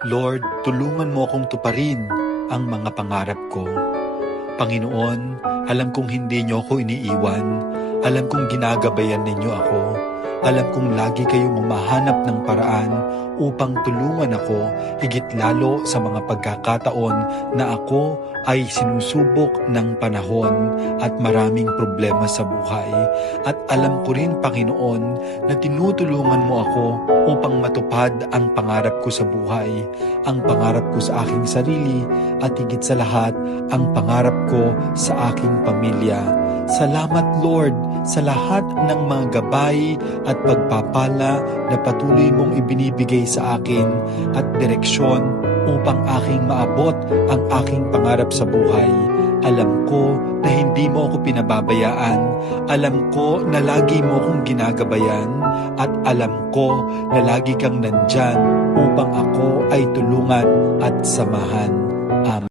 Lord, tulungan mo akong tuparin ang mga pangarap ko. Panginoon, alam kong hindi niyo ako iniiwan. Alam kong ginagabayan ninyo ako. Alam kong lagi kayong humahanap ng paraan upang tulungan ako, higit lalo sa mga pagkakataon na ako ay sinusubok ng panahon at maraming problema sa buhay. At alam ko rin, Panginoon, na tinutulungan mo ako upang matupad ang pangarap ko sa buhay, ang pangarap ko sa aking sarili, at higit sa lahat, ang pangarap ko sa aking pamilya. Salamat, Lord, sa lahat ng mga gabay at pagpapala na patuloy mong ibinibigay sa akin at direksyon upang aking maabot ang aking pangarap sa buhay. Alam ko na hindi mo ako pinababayaan. Alam ko na lagi mo akong ginagabayan. At alam ko na lagi kang nandyan upang ako ay tulungan at samahan. Amen.